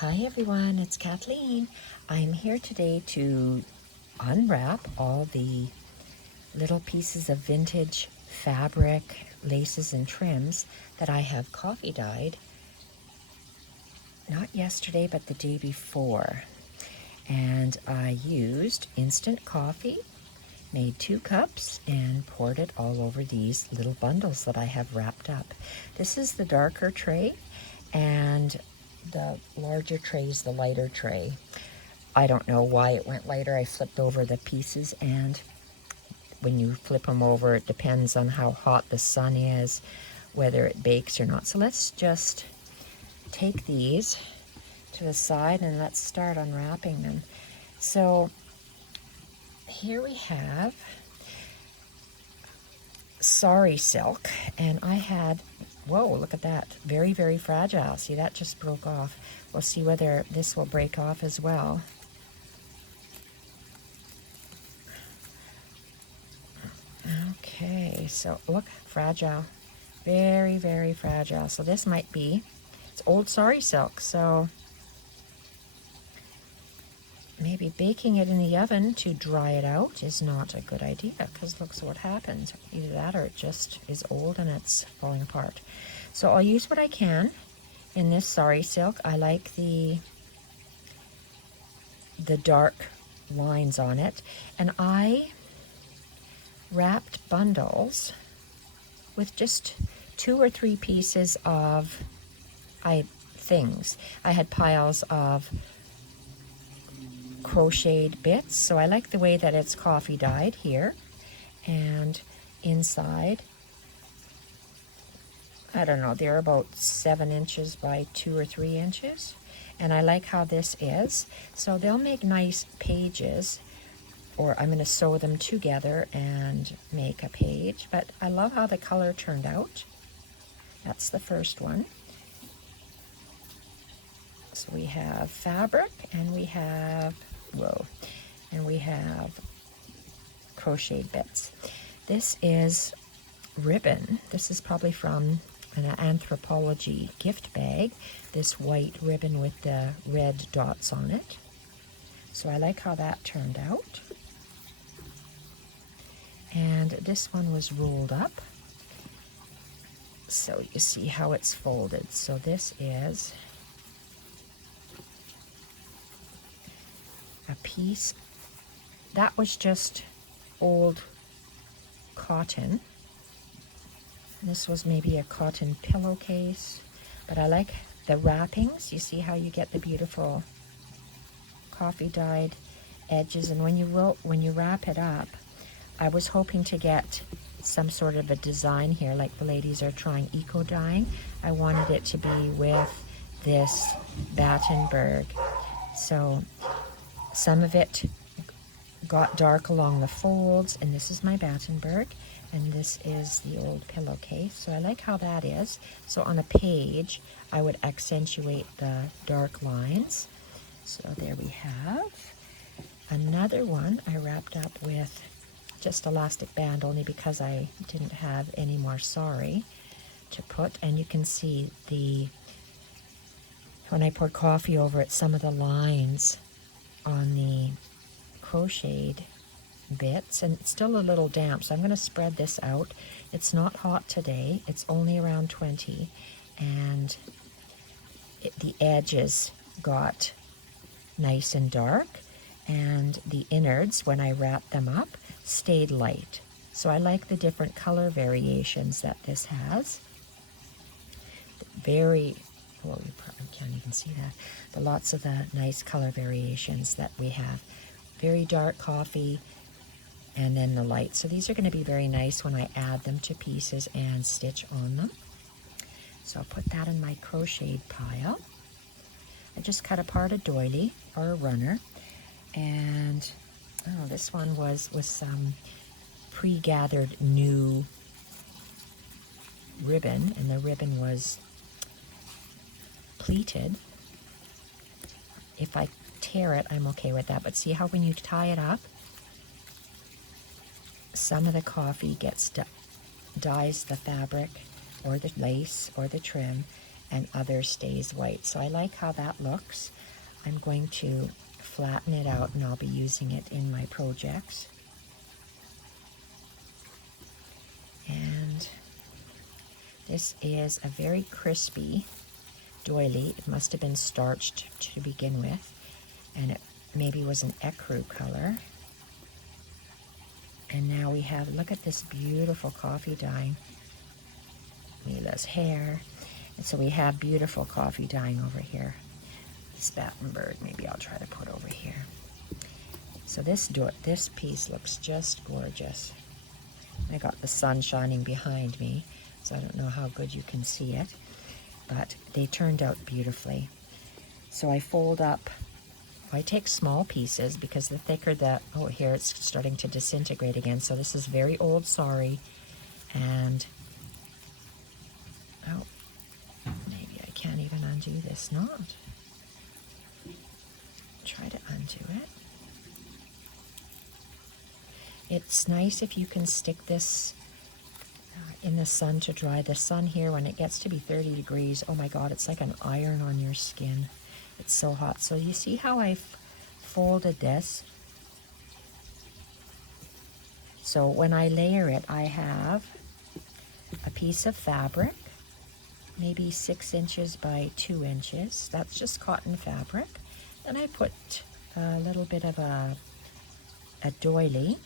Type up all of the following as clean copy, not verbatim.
Hi everyone, it's Kathleen. I'm here today to unwrap all the little pieces of vintage fabric, laces and trims that I have coffee dyed, not yesterday but the day before. And I used instant coffee, made 2 cups and poured it all over these little bundles that I have wrapped up. This is the darker tray and the larger tray is the lighter tray. I don't know why it went lighter. I flipped over the pieces, and when you flip them over, it depends on how hot the sun is, whether it bakes or not. So let's just take these to the side and let's start unwrapping them. So here we have sari silk, and I had, whoa, look at that, very, very fragile. See, that just broke off. We'll see whether this will break off as well. Okay, so look, fragile, very, very fragile. So this might be, it's old sari silk, so maybe baking it in the oven to dry it out is not a good idea, because look what happened. Either that or it just is old and it's falling apart. So I'll use what I can in this sari silk. I like the dark lines on it, and I wrapped bundles with just 2 or 3 pieces of things. I had piles of crocheted bits, so I like the way that it's coffee dyed here, and inside, I don't know, they're about 7 inches by 2 or 3 inches, and I like how this is. So they'll make nice pages, or I'm going to sew them together and make a page, but I love how the color turned out. That's the first one. So we have fabric, and we have, and we have crocheted bits. This is ribbon. This is probably from an Anthropology gift bag, this white ribbon with the red dots on it. So I like how that turned out. And this one was rolled up, so you see how it's folded. So this is a piece that was just old cotton. This was maybe a cotton pillowcase, but I like the wrappings. You see how you get the beautiful coffee dyed edges, and when you wrap it up, I was hoping to get some sort of a design here, like the ladies are trying eco dyeing. I wanted it to be with this Battenberg. So some of it got dark along the folds, and this is my Battenberg, and this is the old pillowcase. So I like how that is. So on a page, I would accentuate the dark lines. So there we have another one I wrapped up with just elastic band, only because I didn't have any more sari to put. And you can see when I poured coffee over it, some of the lines on the crocheted bits, and it's still a little damp, so I'm going to spread this out. It's not hot today, it's only around 20, and the edges got nice and dark, and the innards, when I wrapped them up, stayed light. So I like the different color variations that this has. Very, well, you probably can't even see that, but lots of the nice color variations that we have. Very dark coffee, and then the light. So these are going to be very nice when I add them to pieces and stitch on them. So I'll put that in my crocheted pile. I just cut apart a doily or a runner, and this one was with some pre-gathered new ribbon, and the ribbon was pleated. If I tear it, I'm okay with that, but see how when you tie it up, some of the coffee gets dyes the fabric or the lace or the trim, and other stays white. So I like how that looks. I'm going to flatten it out, and I'll be using it in my projects. And this is a very crispy doily. It must have been starched to begin with, and it maybe was an ecru color. And now we have, look at this beautiful coffee dyeing. Mila's hair. And so we have beautiful coffee dyeing over here. This Battenberg, maybe I'll try to put over here. So this piece looks just gorgeous. I got the sun shining behind me, so I don't know how good you can see it, but they turned out beautifully. So I fold up, I take small pieces because the thicker that, oh, here it's starting to disintegrate again. So this is very old sari, and oh, maybe I can't even undo this knot. Try to undo it. It's nice if you can stick this in the sun to dry. The sun here, when it gets to be 30 degrees, oh my God, it's like an iron on your skin. It's so hot. So you see how I've folded this? So when I layer it, I have a piece of fabric, maybe 6 inches by 2 inches. That's just cotton fabric. Then I put a little bit of a doily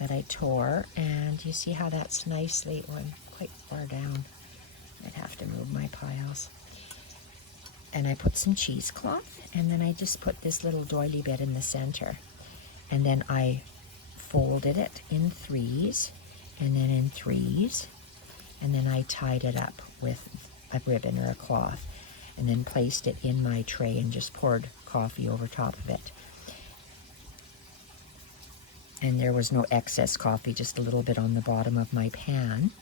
that I tore, and you see how that's nicely, oh, I'm quite far down. I'd have to move my piles. And I put some cheesecloth, and then I just put this little doily bit in the center. And then I folded it in 3s, and then in 3s, and then I tied it up with a ribbon or a cloth, and then placed it in my tray and just poured coffee over top of it. And there was no excess coffee, just a little bit on the bottom of my pan.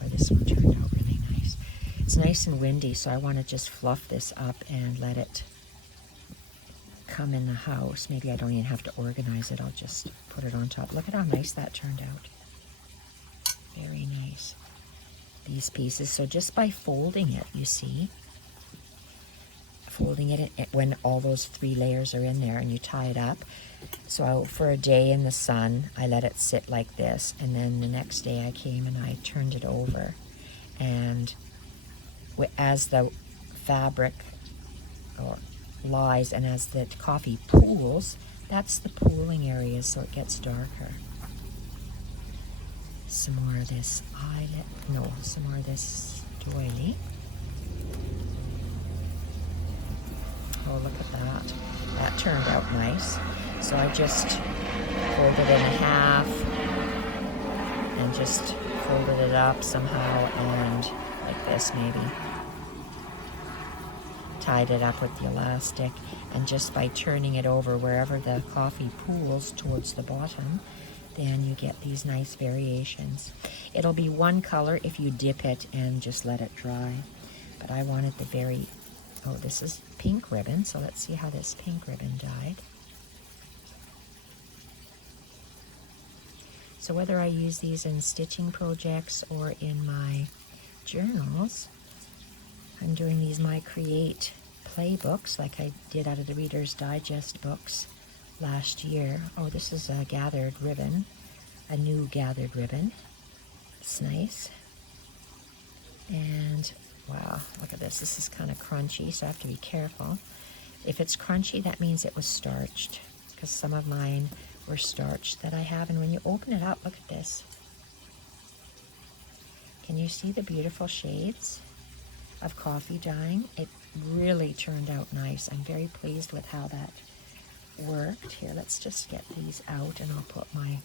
Boy, this one turned out really nice. It's nice and windy, so I want to just fluff this up and let it come in the house. Maybe I don't even have to organize it. I'll just put it on top. Look at how nice that turned out. Very nice. These pieces. So just by folding it, you see, folding it when all those 3 layers are in there, and you tie it up. So for a day in the sun, I let it sit like this, and then the next day I came and I turned it over, and as the fabric lies and as the coffee pools, that's the pooling area, so it gets darker. Some more of this some more of this doily. Oh, look at that. That turned out nice. So I just folded it in half and just folded it up somehow, and like this maybe. Tied it up with the elastic, and just by turning it over wherever the coffee pools towards the bottom, then you get these nice variations. It'll be one color if you dip it and just let it dry. But I wanted the very, oh, this is pink ribbon, so let's see how this pink ribbon dyed. So whether I use these in stitching projects or in my journals, I'm doing these My Create playbooks like I did out of the Reader's Digest books last year. Oh, this is a gathered ribbon, a new gathered ribbon. It's nice. And wow, look at this. This is kind of crunchy, so I have to be careful. If it's crunchy, that means it was starched, because some of mine were starched that I have. And when you open it up, look at this. Can you see the beautiful shades of coffee dyeing? It really turned out nice. I'm very pleased with how that worked. Here, let's just get these out, and I'll put my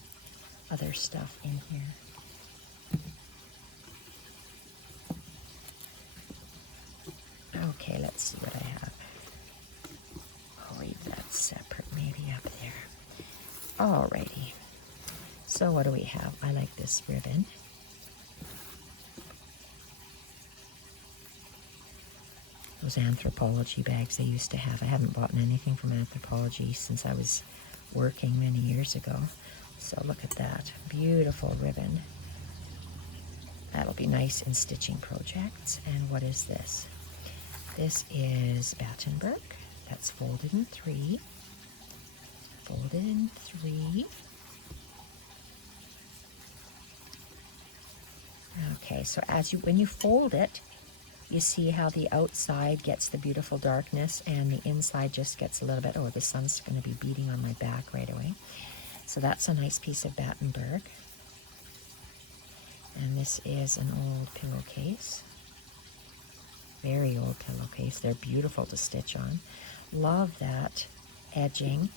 other stuff in here. Okay, let's see what I have. I'll leave that separate, maybe up there. Alrighty. So what do we have? I like this ribbon. Those Anthropology bags they used to have. I haven't bought anything from Anthropology since I was working many years ago. So look at that. Beautiful ribbon. That'll be nice in stitching projects. And what is this? This is Battenberg. That's folded in 3. Folded in 3. Okay, so when you fold it, you see how the outside gets the beautiful darkness and the inside just gets a little bit, oh, the sun's going to be beating on my back right away. So that's a nice piece of Battenberg. And this is an old pillowcase. Very old pillowcase. They're beautiful to stitch on. Love that edging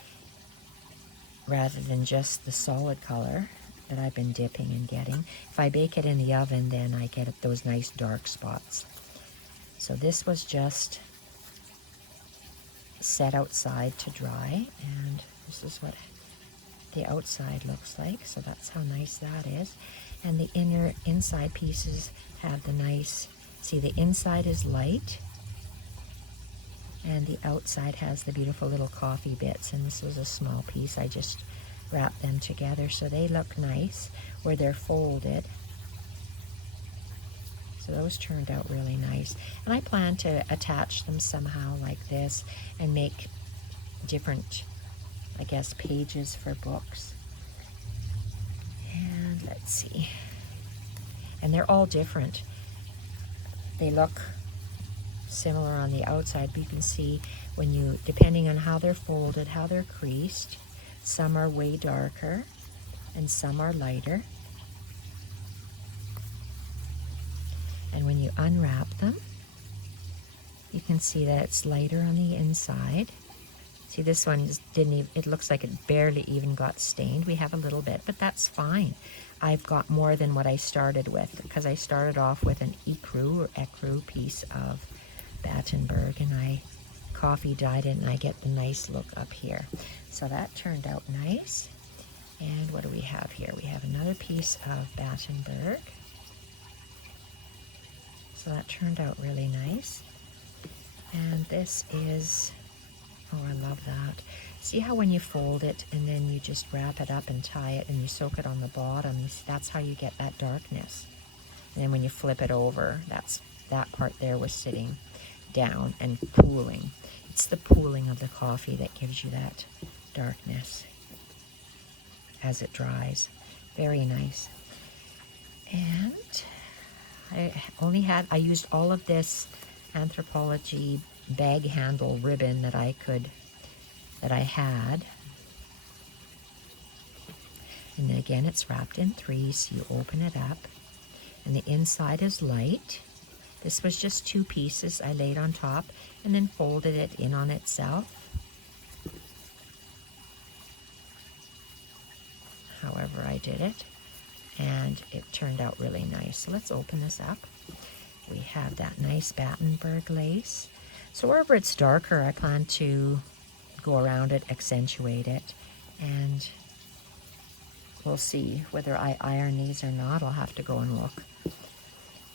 rather than just the solid color that I've been dipping and getting. If I bake it in the oven, then I get those nice dark spots. So this was just set outside to dry, and this is what the outside looks like. So that's how nice that is. And the inside pieces have the nice, see, the inside is light and the outside has the beautiful little coffee bits. And this was a small piece. I just wrapped them together so they look nice where they're folded. So those turned out really nice. And I plan to attach them somehow like this and make different, I guess, pages for books. And let's see. And they're all different. They look similar on the outside, but you can see when you, depending on how they're folded, how they're creased, some are way darker and some are lighter. And when you unwrap them, you can see that it's lighter on the inside. See, this one didn't even, it looks like it barely even got stained. We have a little bit, but that's fine. I've got more than what I started with because I started off with an ecru piece of Battenberg, and I coffee dyed it, and I get the nice look up here. So that turned out nice. And what do we have here? We have another piece of Battenberg. So that turned out really nice. And this is, oh, I love that. See how when you fold it and then you just wrap it up and tie it and you soak it on the bottom, that's how you get that darkness. And then when you flip it over, that part there was sitting down and pooling. It's the pooling of the coffee that gives you that darkness as it dries. Very nice. And I used all of this Anthropologie bag handle ribbon that I had. And then again, it's wrapped in 3, so you open it up. And the inside is light. This was just 2 pieces I laid on top and then folded it in on itself. However I did it. And it turned out really nice. So let's open this up. We have that nice Battenberg lace. So wherever it's darker, I plan to go around it, accentuate it, and we'll see whether I iron these or not. I'll have to go and look.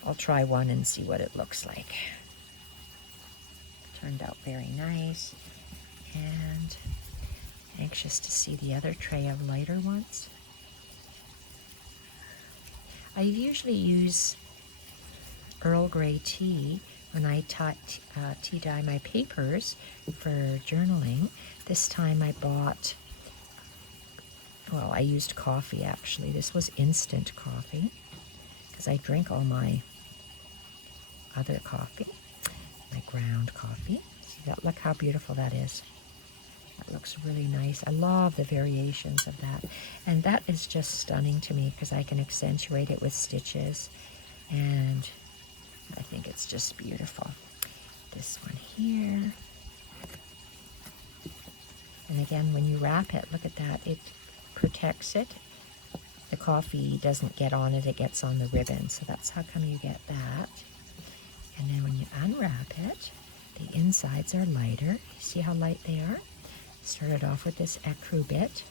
I'll try one and see what it looks like. Turned out very nice, and anxious to see the other tray of lighter ones. I usually use Earl Grey tea when I tea dye my papers for journaling. This time I bought, well, I used coffee actually. This was instant coffee because I drink all my other coffee, my ground coffee. See that? Look how beautiful that is. That looks really nice. I love the variations of that. And that is just stunning to me because I can accentuate it with stitches. And I think it's just beautiful. This one here. And again, when you wrap it, look at that. It protects it. The coffee doesn't get on it. It gets on the ribbon. So that's how come you get that. And then when you unwrap it, the insides are lighter. See how light they are? Started off with this ecru bit,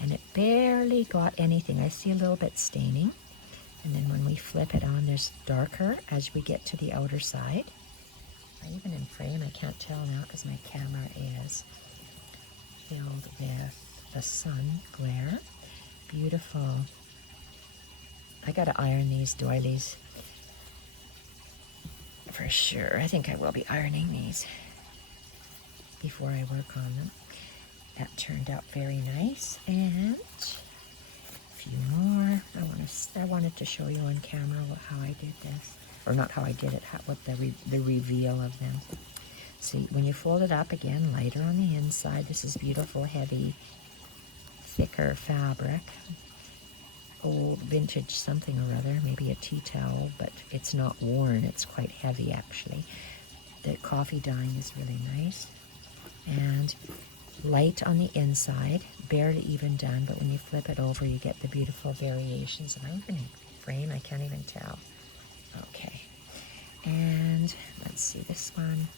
and it barely got anything. I see a little bit staining, and then when we flip it on, there's darker as we get to the outer side. Even in frame, I can't tell now because my camera is filled with the sun glare. Beautiful I gotta iron these doilies for sure. I think I will be ironing these before I work on them. That turned out very nice. And a few more. I wanted to show you on camera how I did this. Or not how I did it, what the reveal of them. See, when you fold it up again, lighter on the inside. This is beautiful, heavy, thicker fabric. Old vintage something or other, maybe a tea towel, but it's not worn. It's quite heavy, actually. The coffee dyeing is really nice. And light on the inside, barely even done, but when you flip it over, you get the beautiful variations. Am I even in frame? I can't even tell. Okay. And let's see this one.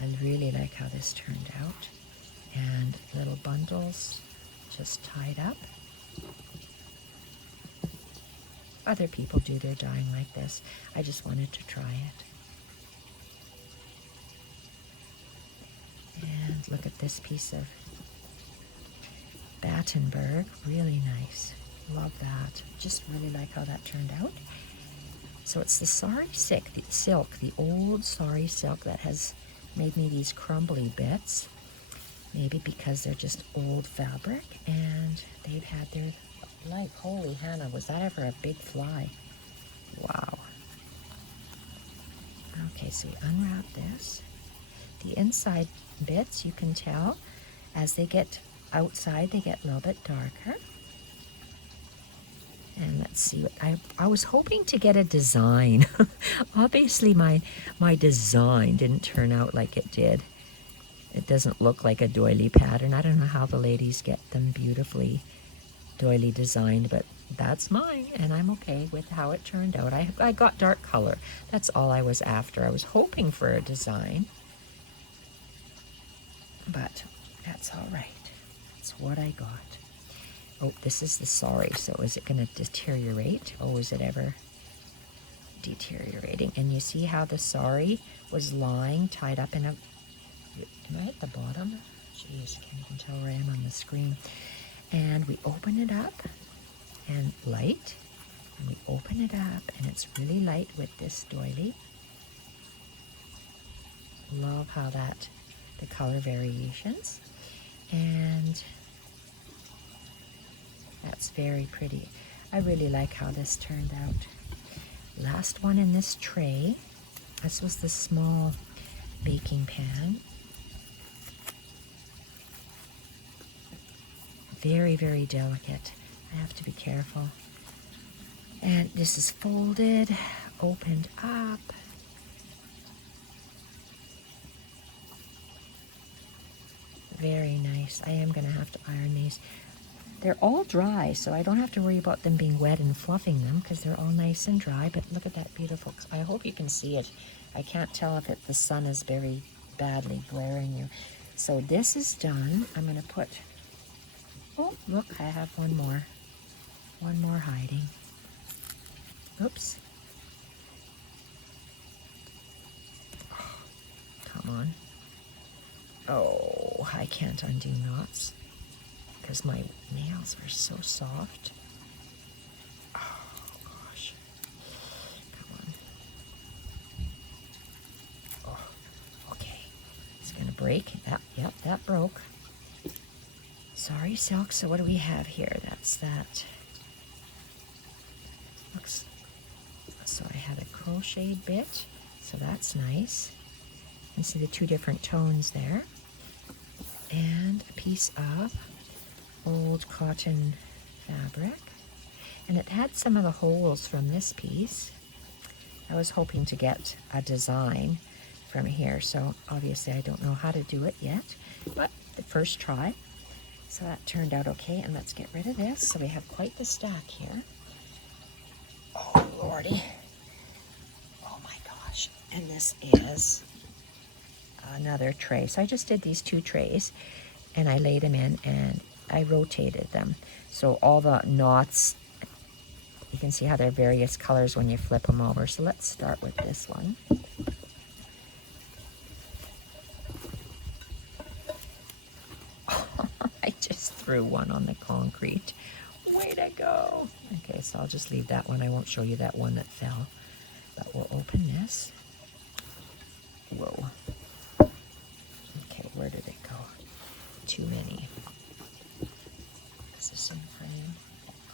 I really like how this turned out. And little bundles just tied up. Other people do their dyeing like this. I just wanted to try it. And look at this piece of Battenberg. Really nice. Love that. Just really like how that turned out. So it's the sari silk, the old sari silk that has made me these crumbly bits. Maybe because they're just old fabric and they've had their life. Holy Hannah, was that ever a big fly? Wow. Okay, so we unwrap this. The inside bits, you can tell, as they get outside, they get a little bit darker. And let's see, what I was hoping to get a design. Obviously, my design didn't turn out like it did. It doesn't look like a doily pattern. I don't know how the ladies get them beautifully doily designed, but that's mine, and I'm okay with how it turned out. I got dark color. That's all I was after. I was hoping for a design, but that's all right. That's what I got. Oh, this is the sari, so is it going to deteriorate? Oh, is it ever deteriorating? And you see how the sari was lying, tied up in a... Am I at the bottom? Jeez, can't even tell where I am on the screen. And we open it up, and light, and we open it up, and it's really light with this doily. Love how the color variations. And that's very pretty. I really like how this turned out. Last one in this tray. This was the small baking pan. Very, very delicate. I have to be careful. And this is folded, opened up. Very nice. I am going to have to iron these. They're all dry, so I don't have to worry about them being wet and fluffing them because they're all nice and dry. But look at that beautiful. I hope you can see it. I can't tell if the sun is very badly glaring you. So this is done. I'm going to put... Oh, look, I have one more. One more hiding. Oops. Oh, come on. Oh, I can't undo knots because my nails are so soft. Oh, gosh. Come on. Oh, okay. It's going to break. Yep, that broke. Sorry, silk. So what do we have here? That's that. Looks. So I had a crocheted bit. So that's nice. You can see the two different tones there. And a piece of old cotton fabric. And it had some of the holes from this piece. I was hoping to get a design from here. So obviously I don't know how to do it yet. But the first try. So that turned out okay, and let's get rid of this. So we have quite the stack here. Oh, Lordy. Oh my gosh. And this is another tray. So I just did these two trays, and I laid them in, and I rotated them. So all the knots, you can see how they're various colors when you flip them over. So let's start with this one. I just threw one on the concrete. Way to go. Okay, so I'll just leave that one. I won't show you that one that fell. But we'll open this. Whoa. Okay, where did it go? Too many. Is this in frame?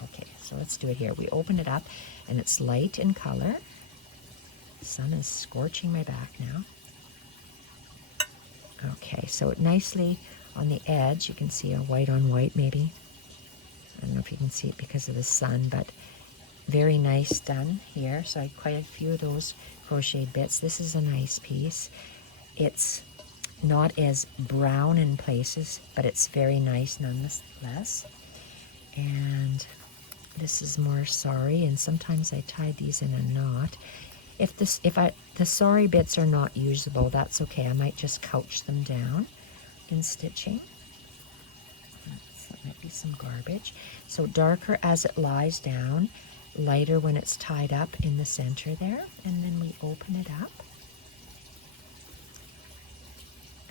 Okay, so let's do it here. We open it up, and it's light in color. The sun is scorching my back now. Okay, so nicely on the edge, you can see a white on white maybe. I don't know if you can see it because of the sun, but very nice done here. So I had quite a few of those crocheted bits. This is a nice piece. It's not as brown in places, but it's very nice nonetheless. And this is more sari, and sometimes I tie these in a knot. If the sari bits are not usable, that's okay. I might just couch them down in stitching. That might be some garbage. So darker as it lies down, lighter when it's tied up in the center there, and then we open it up.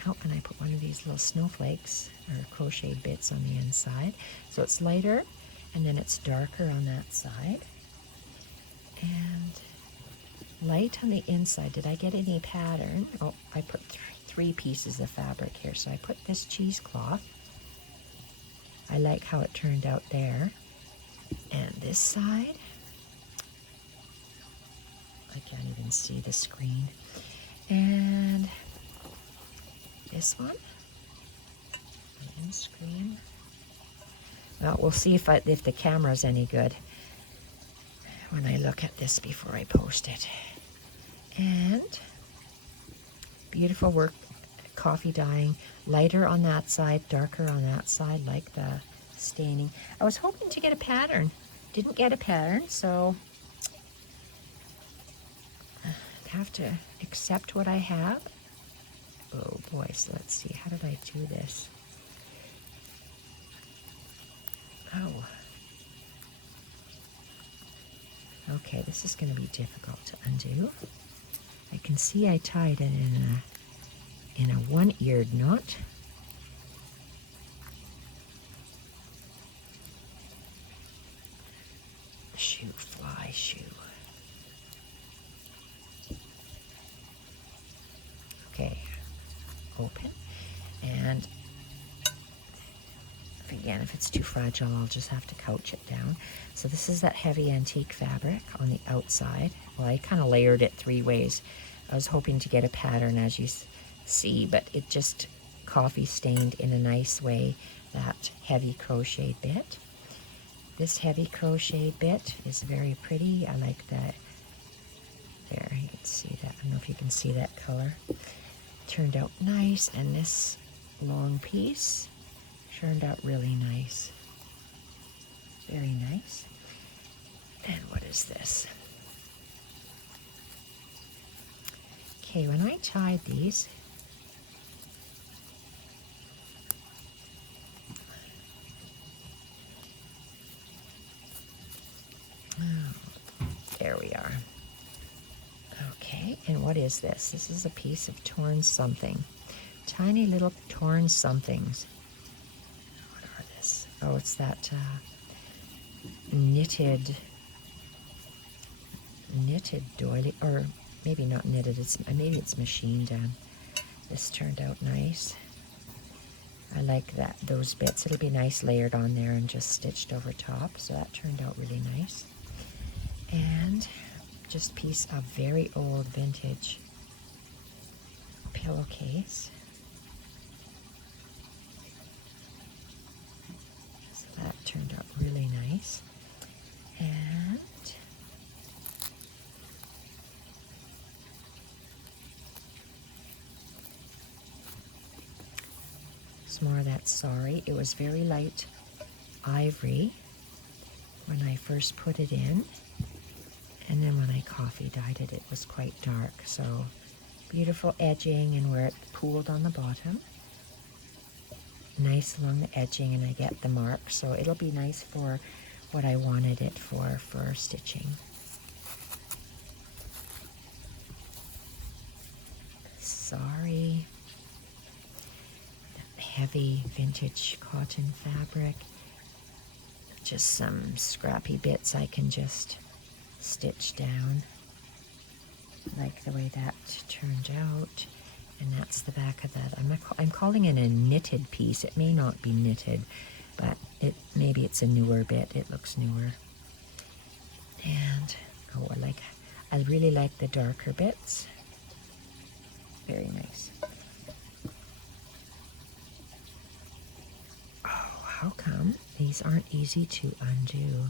Oh, and I put one of these little snowflakes or crocheted bits on the inside. So it's lighter, and then it's darker on that side. And light on the inside. Did I get any pattern? Oh, I put three pieces of fabric here. So I put this cheesecloth. I like how it turned out there. And this side, I can't even see the screen. And this one, in screen. Well, we'll see if the camera's any good when I look at this before I post it. And beautiful work, coffee dyeing, lighter on that side, darker on that side, like the staining. I was hoping to get a pattern. Didn't get a pattern, so I have to accept what I have. Oh boy, so let's see, how did I do this? Oh. Okay, this is going to be difficult to undo. I can see I tied it in a one-eared knot. Shoe, fly, shoe. Okay, open, and again, if it's too fragile, I'll just have to couch it down. So this is that heavy antique fabric on the outside. Well, I kind of layered it three ways. I was hoping to get a pattern, as you see, but it just coffee stained in a nice way that heavy crochet bit. This heavy crochet bit is very pretty. I like that. There, you can see that. I don't know if you can see that color. Turned out nice, and this long piece turned out really nice. Very nice. And what is this? Okay, when I tied these, there we are. Okay, and what is this? This is a piece of torn something. Tiny little torn somethings. What are this? Oh, it's that knitted doily, or maybe not knitted, maybe it's machine done. This turned out nice. I like those bits. It'll be nice layered on there and just stitched over top. So that turned out really nice. And just a piece of very old vintage pillowcase. So that turned out really nice. And some more of that sari. It was very light ivory when I first put it in. And then when I coffee dyed it, it was quite dark. So beautiful edging, and where it pooled on the bottom. Nice along the edging, and I get the mark. So it'll be nice for what I wanted it for stitching. Sorry. heavy vintage cotton fabric. Just some scrappy bits I can just stitch down. I like the way that turned out. And that's the back of that. I'm calling it a knitted piece. It may not be knitted, but maybe it's a newer bit. It looks newer. And oh, I really like the darker bits. Very nice. Oh, how come these aren't easy to undo?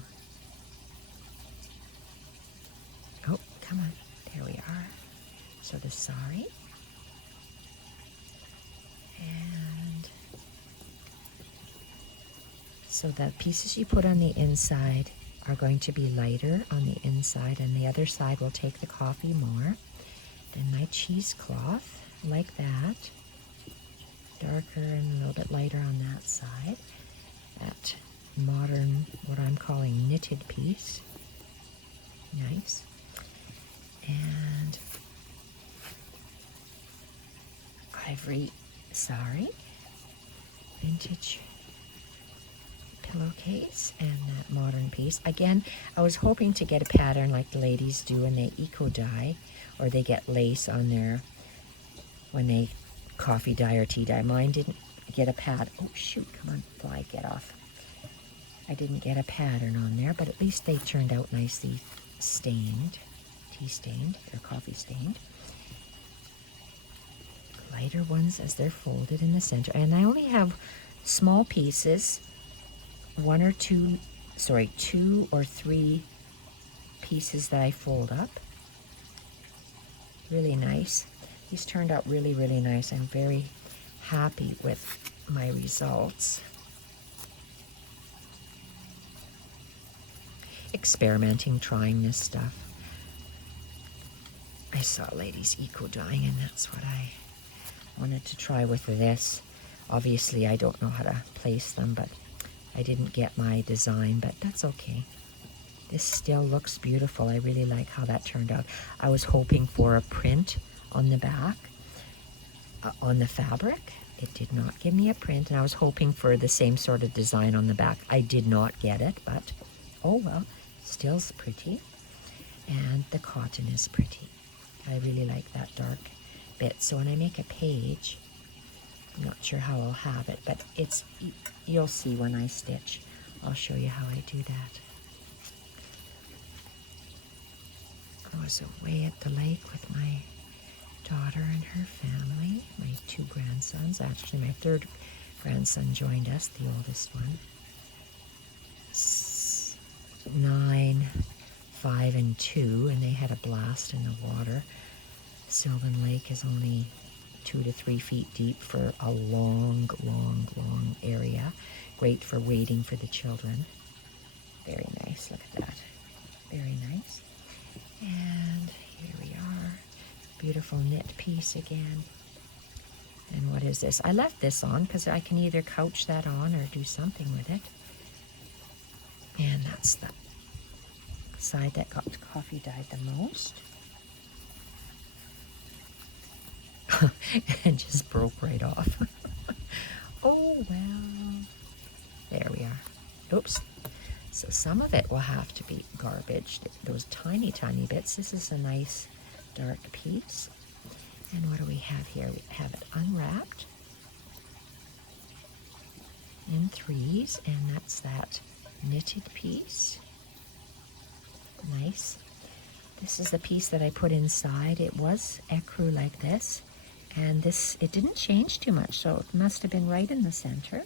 Oh, come on. There we are. So the sari. And so the pieces you put on the inside are going to be lighter on the inside, and the other side will take the coffee more. Then my cheesecloth, like that, darker and a little bit lighter on that side. That modern, what I'm calling knitted piece. Nice. And ivory sari, vintage pillowcase, and that modern piece. Again, I was hoping to get a pattern like the ladies do when they eco dye, or they get lace on there when they coffee dye or tea dye. Mine didn't get a pattern. Oh shoot, come on, fly, get off. I didn't get a pattern on there, but at least they turned out nicely stained, tea stained, or coffee stained. Lighter ones as they're folded in the center. And I only have small pieces, two or three pieces that I fold up. Really nice. These turned out really, really nice. I'm very happy with my results. Experimenting, trying this stuff. I saw ladies eco dyeing, and that's what I wanted to try with this. Obviously, I don't know how to place them, but I didn't get my design, but that's okay. This still looks beautiful. I really like how that turned out. I was hoping for a print on the back, on the fabric. It did not give me a print, and I was hoping for the same sort of design on the back. I did not get it, but oh well, still's pretty. And the cotton is pretty. I really like that dark bit. So when I make a page, I'm not sure how I'll have it, but you'll see when I stitch. I'll show you how I do that. I was away at the lake with my daughter and her family, my two grandsons. Actually, my third grandson joined us, the oldest one. 9, 5, and 2, and they had a blast in the water. Sylvan Lake is only 2 to 3 feet deep for a long, long, long area. Great for waiting for the children. Very nice. Look at that. Very nice. And here we are. Beautiful knit piece again. And what is this? I left this on because I can either couch that on or do something with it. And that's the side that got coffee dyed the most. And just broke right off. Oh well. There we are. Oops. So some of it will have to be garbaged. Those tiny, tiny bits. This is a nice dark piece. And what do we have here? We have it unwrapped in 3s, and that's that knitted piece. Nice. This is the piece that I put inside. It was ecru like this, and it didn't change too much, so it must have been right in the center.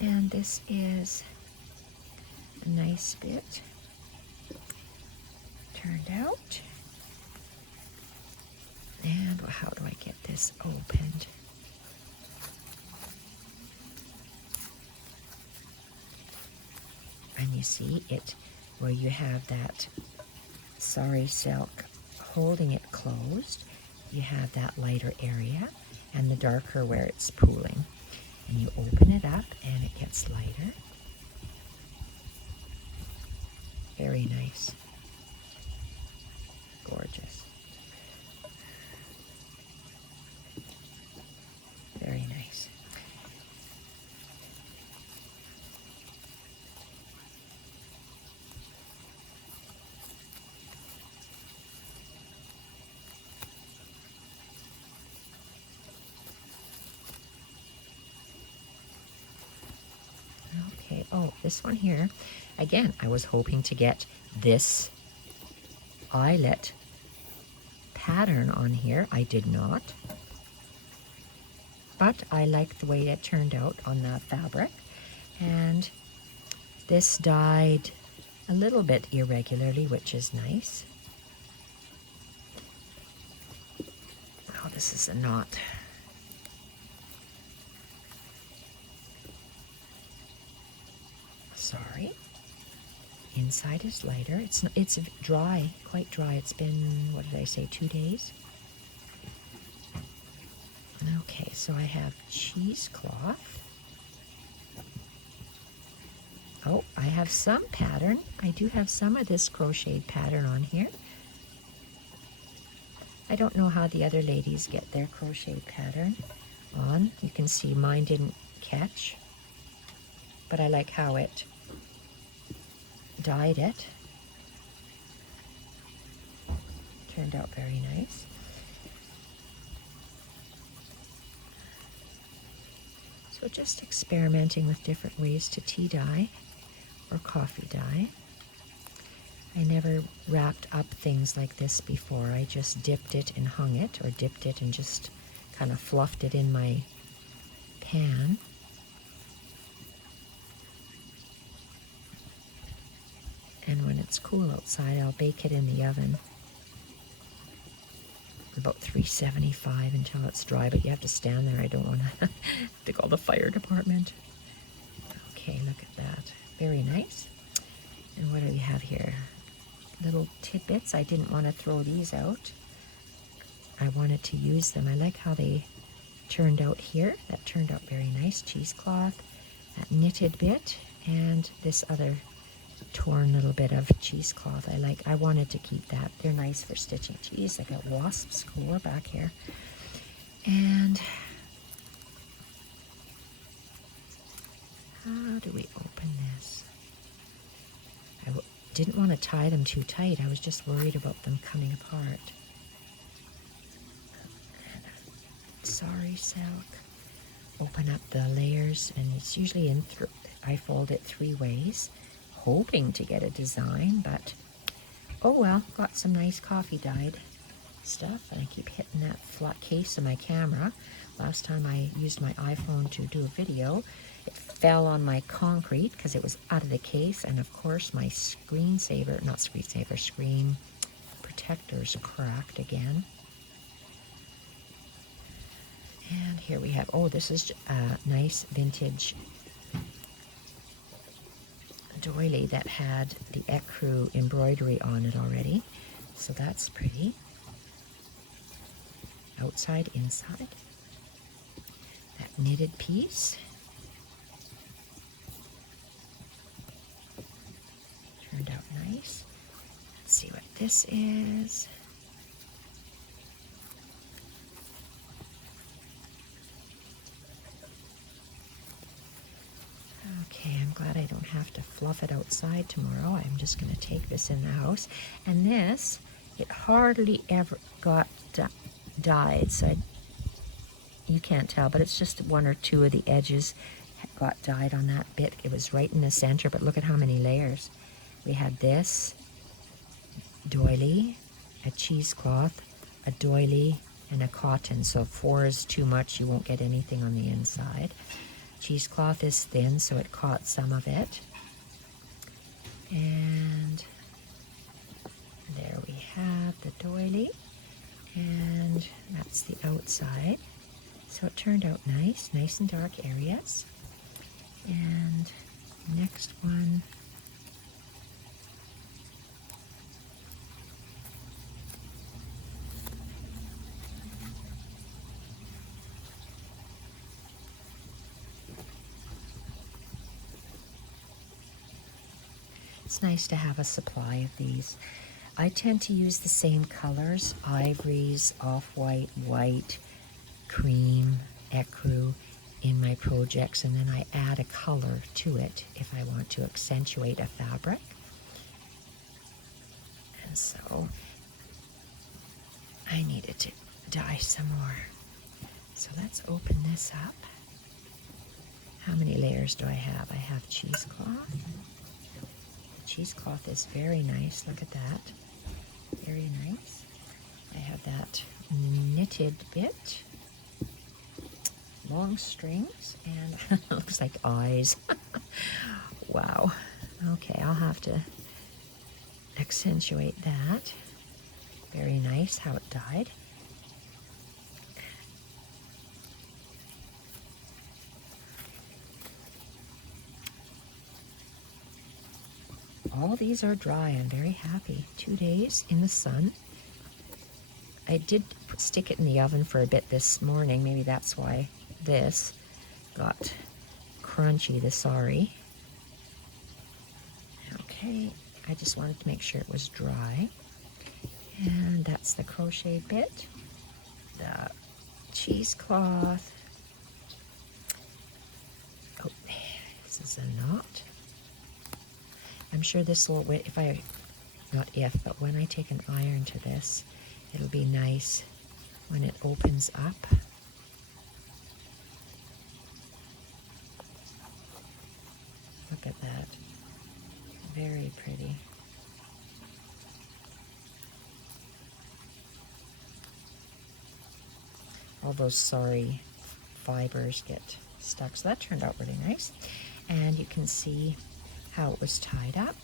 And this is a nice bit turned out. And how do I get this opened? And you see it where you have that sari silk holding it closed. You have that lighter area and the darker where it's pooling. And you open it up and it gets lighter. Very nice. Gorgeous. Very nice. Oh, this one here. Again, I was hoping to get this eyelet pattern on here. I did not. But I like the way it turned out on the fabric. And this dyed a little bit irregularly, which is nice. Oh, this is a knot. Sorry. Inside is lighter. It's dry, quite dry. It's been, what did I say, 2 days? Okay, so I have cheesecloth. Oh, I have some pattern. I do have some of this crocheted pattern on here. I don't know how the other ladies get their crocheted pattern on. You can see mine didn't catch, but I like how it dyed it. Turned out very nice. So just experimenting with different ways to tea dye or coffee dye. I never wrapped up things like this before. I just dipped it and hung it, or dipped it and just kind of fluffed it in my pan. And when it's cool outside, I'll bake it in the oven. About 375 until it's dry, but you have to stand there. I don't want to call the fire department. Okay, look at that. Very nice. And what do we have here? Little tidbits. I didn't want to throw these out. I wanted to use them. I like how they turned out here. That turned out very nice. Cheesecloth, that knitted bit, and this other torn little bit of cheesecloth. I wanted to keep that. They're nice for stitching cheese. I got wasps core back here. And how do we open this? I didn't want to tie them too tight. I was just worried about them coming apart. Sorry, silk. Open up the layers, and it's usually in I fold it 3 ways, hoping to get a design, but oh well. Got some nice coffee dyed stuff, and I keep hitting that flat case of my camera. Last time I used my iPhone to do a video, it fell on my concrete because it was out of the case, and of course my screen protectors cracked again. And here we have, oh, this is a nice vintage doily that had the ecru embroidery on it already. So that's pretty. Outside, inside. That knitted piece. Turned out nice. Let's see what this is. Okay, I'm glad I don't have to fluff it outside tomorrow. I'm just going to take this in the house. And this, it hardly ever got dyed, so you can't tell, but it's just 1 or 2 of the edges got dyed on that bit. It was right in the center, but look at how many layers. We had this doily, a cheesecloth, a doily, and a cotton. So 4 is too much. You won't get anything on the inside. Cheesecloth is thin, so it caught some of it. And there we have the doily, and that's the outside. So it turned out nice and dark areas. And next one, it's nice to have a supply of these. I tend to use the same colors, ivories, off-white, white, cream, ecru in my projects, and then I add a color to it if I want to accentuate a fabric. And so I needed to dye some more. So let's open this up. How many layers do I have? I have cheesecloth. Cheesecloth is very nice. Look at that. Very nice. I have that knitted bit. Long strings, and it looks like eyes. Wow. Okay, I'll have to accentuate that. Very nice how it dyed. All these are dry. I'm very happy. 2 days in the sun. I did stick it in the oven for a bit this morning. Maybe that's why this got crunchy, the sari. Okay, I just wanted to make sure it was dry. And that's the crochet bit. The cheesecloth. Oh, this is a knot. I'm sure this will, if I, not if, but when I take an iron to this, it'll be nice when it opens up. Look at that. Very pretty. All those sari fibers get stuck. So that turned out really nice. And you can see how it was tied up.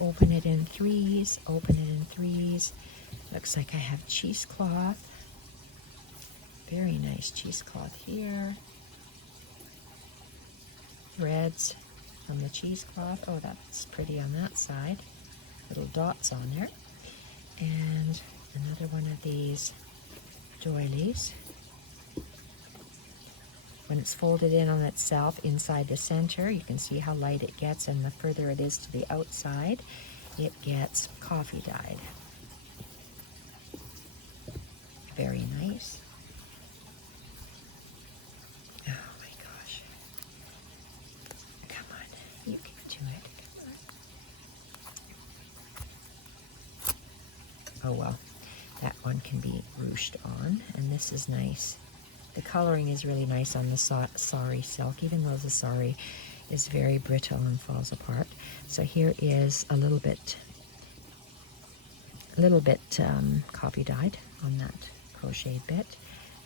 Open it in threes, open it in threes. Looks like I have cheesecloth. Very nice cheesecloth here. Threads from the cheesecloth. Oh, that's pretty on that side. Little dots on there. And another one of these doilies. When it's folded in on itself inside the center, you can see how light it gets, and the further it is to the outside, it gets coffee dyed. Very nice. Oh my gosh. Come on, you can do it. Come on. Oh well, that one can be ruched on, and this is nice. The coloring is really nice on the sari silk, even though the sari is very brittle and falls apart. So here is a little bit copy dyed on that crochet bit.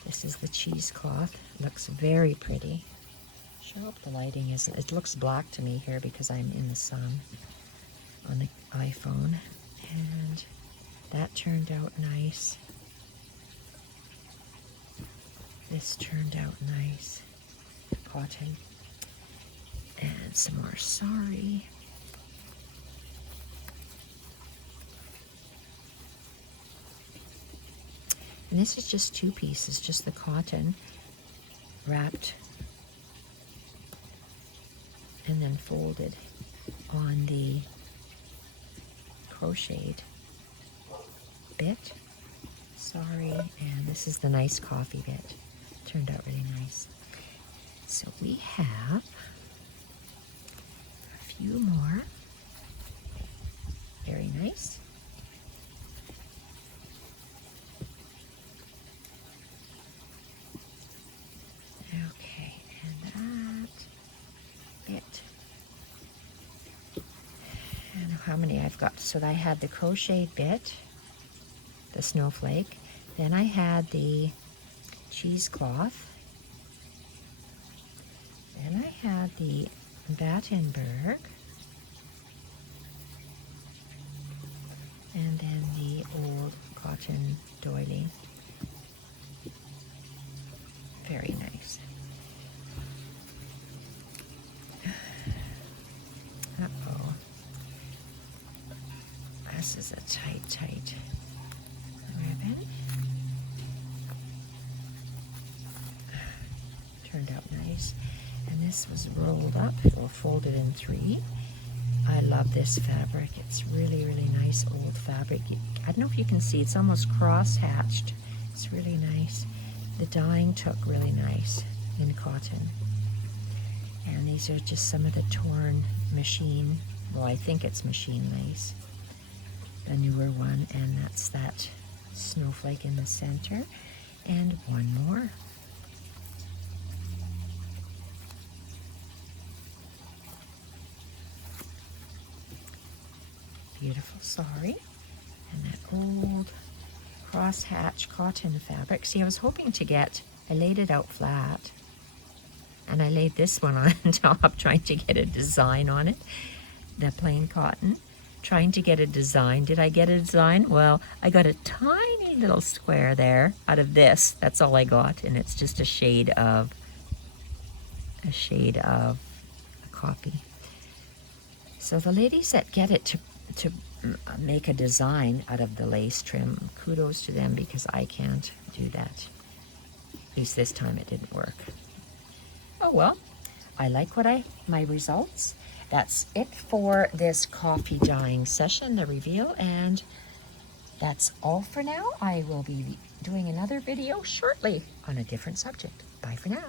This is the cheesecloth. Looks very pretty. Show up the lighting isn't. It looks black to me here because I'm in the sun on the iPhone, and that turned out nice. This turned out nice. Cotton. And some more sari. And this is just 2 pieces, just the cotton wrapped and then folded on the crocheted bit. Sorry, and this is the nice coffee bit. Turned out really nice. So we have a few more. Very nice. Okay, and that bit. And how many I've got? So I had the crocheted bit, the snowflake. Then I had the cheesecloth. Then I had the Battenberg. And then the old cotton doily. Very nice. Uh-oh. This is a tight ribbon. Turned out nice. And this was rolled up or folded in 3. I love this fabric. It's really, really nice old fabric. I don't know if you can see, it's almost cross-hatched. It's really nice. The dyeing took really nice in cotton. And these are just some of the torn machine, well, I think it's machine lace, the newer one, and that's that snowflake in the center. And one more. beautiful sari. And that old crosshatch cotton fabric. See, I was hoping to get, I laid it out flat. And I laid this one on top, trying to get a design on it. The plain cotton. Trying to get a design. Did I get a design? Well, I got a tiny little square there out of this. That's all I got, and it's just a shade of a copy. So the ladies that get it to make a design out of the lace trim, kudos to them, because I can't do that. At least this time it didn't work. Oh well, I like my results. That's it for this coffee dyeing session, the reveal, and that's all for now. I will be doing another video shortly on a different subject. Bye for now.